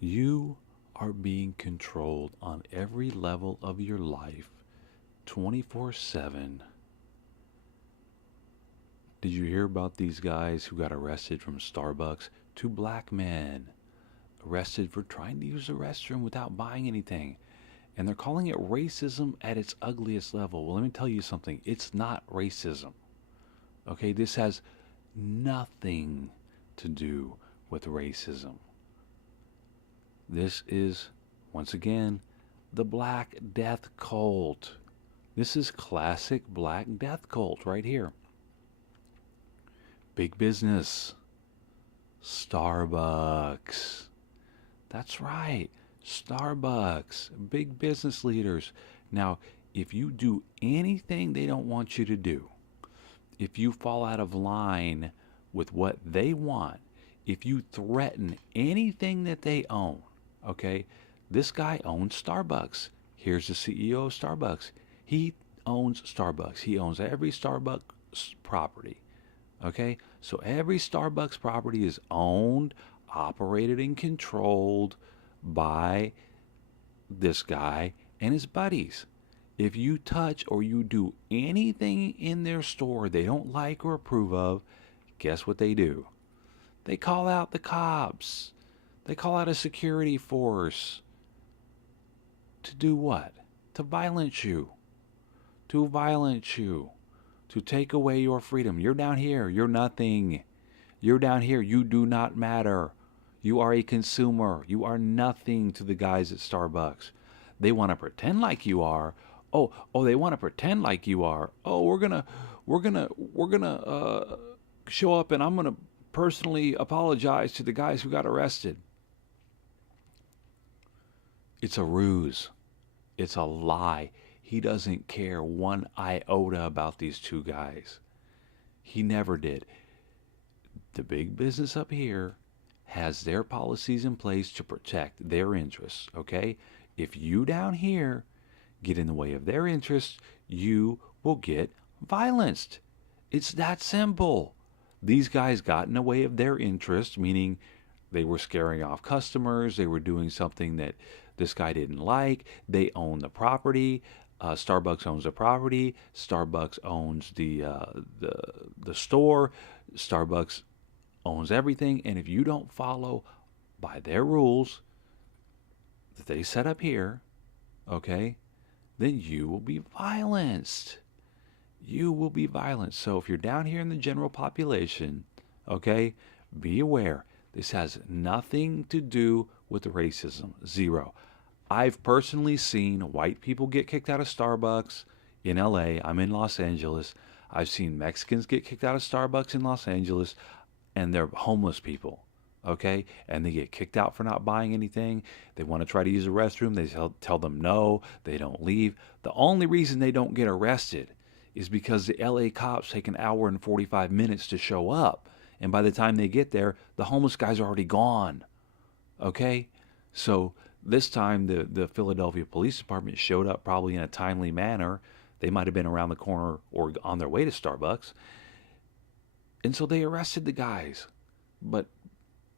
You are being controlled on every level of your life 24/7. Did you hear about these guys who got arrested from Starbucks? Two black men arrested for trying to use the restroom without buying anything. And they're calling it racism at its ugliest level. Well, let me tell you something. It's not racism. Okay, this has nothing to do with racism. This is, once again, the Black Death Cult. This is classic Black Death Cult right here. Big business. Starbucks. That's right. Starbucks. Big business leaders. Now, if you do anything they don't want you to do, if you fall out of line with what they want, if you threaten anything that they own, okay? This guy owns Starbucks. Here's the CEO of Starbucks. He owns Starbucks. He owns every Starbucks property, okay? So every Starbucks property is owned, operated, and controlled by this guy and his buddies. If you touch or you do anything in their store they don't like or approve of, guess what they do? They call out the cops. They call out a security force. To do what? To violence you. To violence you. To take away your freedom. You're down here. You're nothing. You're down here. You do not matter. You are a consumer. You are nothing to the guys at Starbucks. They want to pretend like you are. Oh, they want to pretend like you are. Oh, we're gonna show up and I'm gonna personally apologize to the guys who got arrested. It's a ruse. It's a lie. He doesn't care one iota about these two guys. He never did. The big business up here has their policies in place to protect their interests, okay? If you down here get in the way of their interests, you will get violenced. It's that simple. These guys got in the way of their interests, meaning they were scaring off customers, they were doing something that this guy didn't like, they own the property. Starbucks owns the property. Starbucks owns the store. Starbucks owns everything. And if you don't follow by their rules that they set up here, okay, then you will be violenced. You will be violent. So if you're down here in the general population, okay, be aware. This has nothing to do with racism. Zero. I've personally seen white people get kicked out of Starbucks in LA. I'm in Los Angeles. I've seen Mexicans get kicked out of Starbucks in Los Angeles, and they're homeless people, okay? And they get kicked out for not buying anything. They want to try to use the restroom. They tell them no. They don't leave. The only reason they don't get arrested is because the LA cops take an hour and 45 minutes to show up. And by the time they get there, the homeless guys are already gone, okay? So this time, the Philadelphia Police Department showed up probably in a timely manner. They might have been around the corner or on their way to Starbucks. And so they arrested the guys. But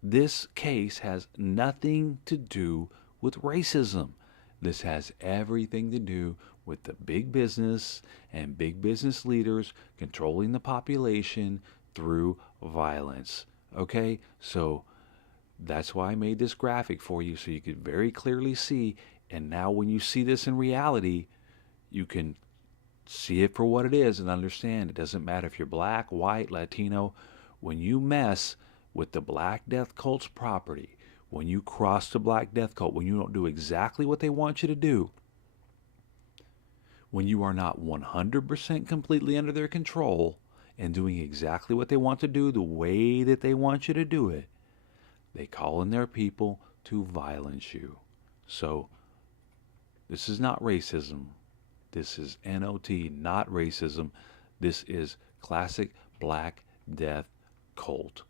this case has nothing to do with racism. This has everything to do with the big business and big business leaders controlling the population through violence. Okay? So that's why I made this graphic for you so you could very clearly see. And now when you see this in reality, you can see it for what it is and understand it doesn't matter if you're black, white, Latino. When you mess with the Black Death Cult's property, when you cross the Black Death Cult, when you don't do exactly what they want you to do, when you are not 100% completely under their control and doing exactly what they want to do the way that they want you to do it, they call in their people to violence you. So this is not racism. This is NOT, not racism. This is classic Black Death Cult.